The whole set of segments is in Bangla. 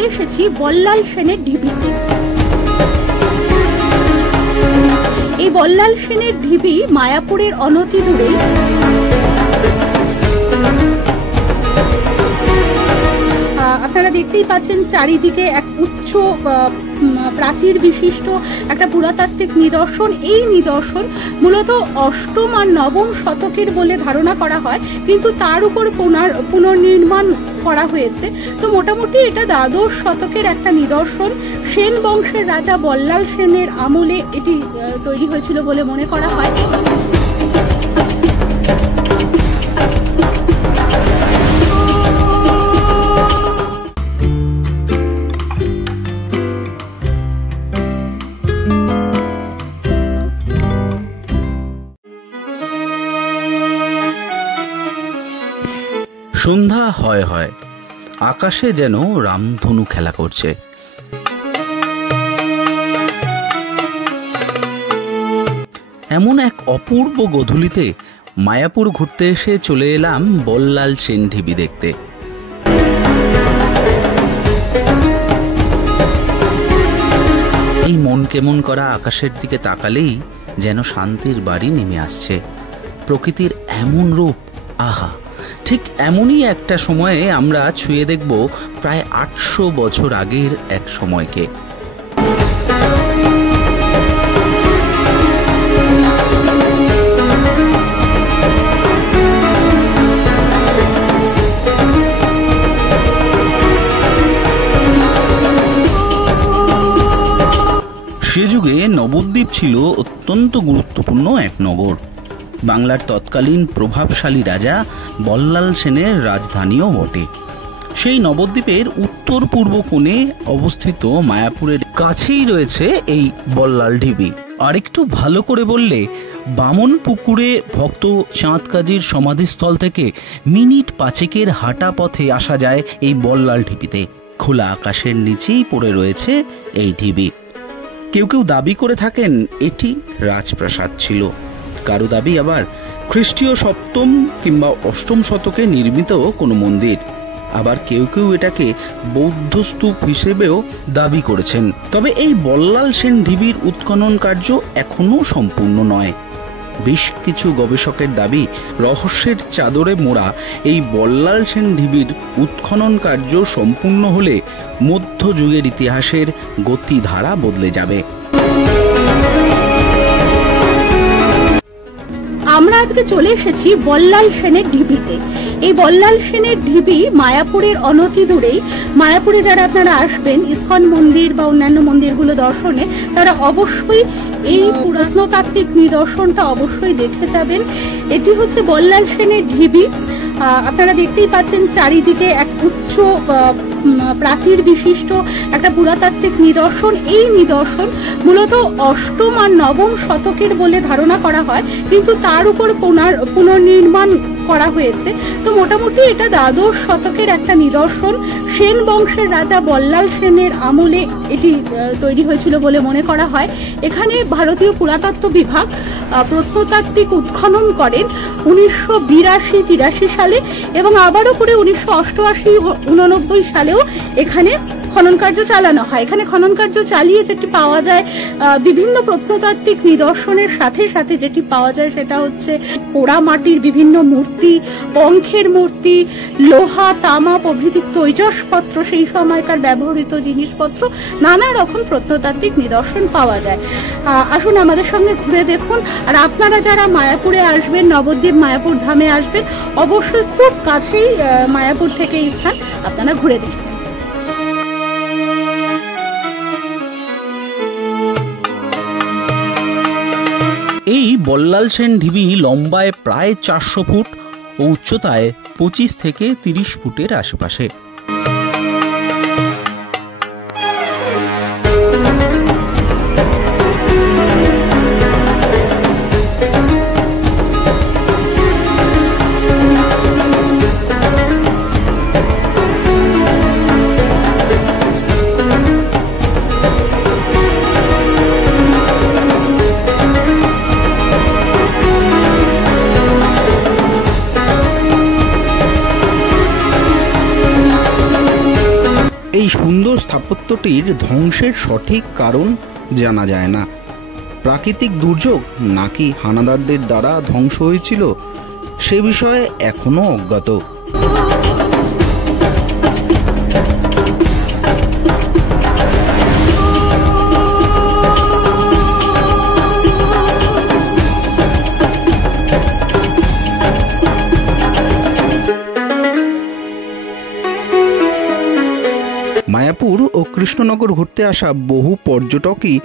চলে এসেছি বল্লাল সেনের ঢিবিতে। এই বল্লাল সেনের ঢিবি মায়াপুরের অনতি দূরে। আপনারা দেখতেই পাচ্ছেন চারিদিকে এক উচ্চ প্রাচীর বিশিষ্ট একটা পুরাতাত্ত্বিক নিদর্শন। এই নিদর্শন মূলত অষ্টম আর নবম শতকের বলে ধারণা করা হয়, কিন্তু তার উপর পুনর্নির্মাণ করা হয়েছে। তো মোটামুটি এটা দ্বাদশ শতকের একটা নিদর্শন। সেন বংশের রাজা বল্লাল সেনের আমলে এটি তৈরি হয়েছিল বলে মনে করা হয়। সন্ধ্যা হয় হয়, আকাশে যেন রামধনু খেলা করছে। এমন এক অপূর্ব গোধূলিতে মায়াপুর ঘুরতে এসে চলে এলাম বল্লাল সেন ঢিবি দেখতে। এই মন কেমন করা আকাশের দিকে তাকালেই যেন শান্তির বাড়ি নেমে আসছে। প্রকৃতির এমন রূপ, আহা! ঠিক এমনই একটা সময়ে আমরা ছুঁয়ে দেখব প্রায় ৮০০ বছর আগের এক সময়কে। সে যুগে নবদ্বীপ ছিল অত্যন্ত গুরুত্বপূর্ণ এক নগর। বাংলার তৎকালীন প্রভাবশালী রাজা বল্লাল সেনের রাজধানীও বটে। সেই নবদ্বীপের উত্তর পূর্ব কোণে অবস্থিত মায়াপুরের কাছেই রয়েছে এই বল্লাল ঢিবি। আর একটু ভালো করে বললে বামন পুকুরে ভক্ত চাঁদ কাজীর সমাধিস্থল থেকে মিনিট ৫ হাঁটা পথে আসা যায় এই বল্লাল ঢিবিতে। খোলা আকাশের নিচেই পড়ে রয়েছে এই ঢিবি। কেউ কেউ দাবি করে থাকেন এটি রাজপ্রাসাদ ছিল, কারো দাবি আবার খ্রিস্টীয় ৭ম কিংবা ৮ম শতকে নির্মিত কোনো মন্দির, আবার কেউ কেউ এটাকে বৌদ্ধ স্তূপ হিসেবেও দাবি করেছেন। তবে এই বল্লাল সেন ঢিবির উৎখনন কার্য এখনো সম্পূর্ণ নয়। বেশ কিছু গবেষকের দাবি রহস্যের চাদরে মোড়া এই বল্লাল সেন ঢিবির উৎখনন কার্য সম্পূর্ণ হলে মধ্যযুগের ইতিহাসের গতিধারা বদলে যাবে। আমরা আজকে চলে এসেছি বল্লাল সেনের ঢিবিতে। এই বল্লাল সেনের ঢিবি মায়াপুরের অনতি দূরেই। মায়াপুরে যারা আপনারা আসবেন ইস্কন মন্দির বা অন্যান্য মন্দিরগুলো দর্শনে, তারা অবশ্যই এই পুরাতনতাত্ত্বিক নিদর্শনটা অবশ্যই দেখে যাবেন। এটি হচ্ছে বল্লাল সেনের ঢিবি। আপনারা দেখতেই পাচ্ছেন চারিদিকে এক উচ্চ প্রাচীর বিশিষ্ট একটা পুরাতাত্ত্বিক নিদর্শন। এই নিদর্শন মূলত অষ্টম আর নবম শতকের বলে ধারণা করা হয়, কিন্তু তার উপর পুনর্নির্মাণ করা হয়েছে। তো মোটামুটি এটা দ্বাদশ শতকের একটা নিদর্শন। সেন বংশের রাজা বল্লাল সেনের আমলে এটি তৈরি হয়েছিল বলে মনে করা হয়। এখানে ভারতীয় পুরাতত্ত্ব বিভাগ প্রত্নতাত্ত্বিক উৎখনন করেন 1982-83 সালে, এবং আবারও করে 1988-89 সালেও এখানে খনন কার্য চালানো হয়। এখানে খনন কার্য চালিয়ে যেটি পাওয়া যায় বিভিন্ন প্রত্নতাত্ত্বিক নিদর্শনের সাথে সাথে যেটি পাওয়া যায় সেটা হচ্ছে পোড়া মাটির বিভিন্ন মূর্তি, পঙ্খের মূর্তি, লোহা, তামা প্রভৃতি তৈজসপত্র, সেই সময়কার ব্যবহৃত জিনিসপত্র, নানা রকম প্রত্নতাত্ত্বিক নিদর্শন পাওয়া যায়। আসুন আমাদের সঙ্গে ঘুরে দেখুন। আর আপনারা যারা মায়াপুরে আসবেন, নবদ্বীপ মায়াপুর ধামে আসবেন, অবশ্যই খুব কাছেই মায়াপুর থেকে এই স্থান আপনারা ঘুরে দেখবেন। এই বল্লাল সেন ঢিবি লম্বায় প্রায় ৪০০ ফুট ও উচ্চতায় ২৫ থেকে ৩০ ফুটের আশেপাশে। এই সুন্দর স্থাপত্যটির ধ্বংসের সঠিক কারণ জানা যায় না। প্রাকৃতিক দুর্যোগ নাকি হানাদারদের দ্বারা ধ্বংস হয়েছিল সে বিষয়ে এখনো অজ্ঞাত। মায়াপুর ও কৃষ্ণনগর ঘুরতে আসা বহু পর্যটকই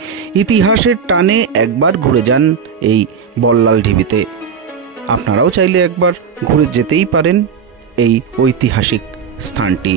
ইতিহাসের টানে একবার ঘুরে যান এই বল্লাল ঢিবিতে। আপনারাও চাইলে একবার ঘুরে যেতেই পারেন এই ঐতিহাসিক স্থানটি।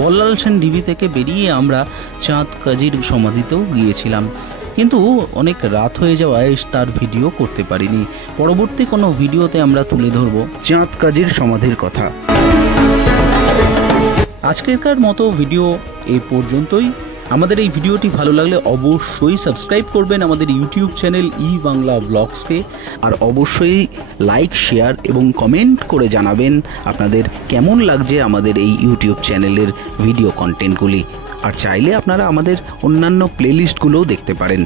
বল্লাল সেন ঢিবি থেকে বেরিয়ে আমরা চাঁদ কাজীর সমাধিতেও গিয়েছিলাম, কিন্তু অনেক রাত হয়ে যাওয়ায় তার ভিডিও করতে পারিনি। পরবর্তী কোনো ভিডিওতে আমরা তুলে ধরব চাঁদ কাজীর সমাধির কথা। আজকেরকার মতো ভিডিও এই পর্যন্তই। আমাদের এই ভিডিওটি ভালো লাগলে অবশ্যই সাবস্ক্রাইব করবেন আমাদের ইউটিউব চ্যানেল ই বাংলা ব্লগসকে, আর অবশ্যই লাইক, শেয়ার এবং কমেন্ট করে জানাবেন আপনাদের কেমন লাগছে আমাদের এই ইউটিউব চ্যানেলের ভিডিও কন্টেন্টগুলি। আর চাইলে আপনারা আমাদের অন্যান্য প্লেলিস্টগুলোও দেখতে পারেন।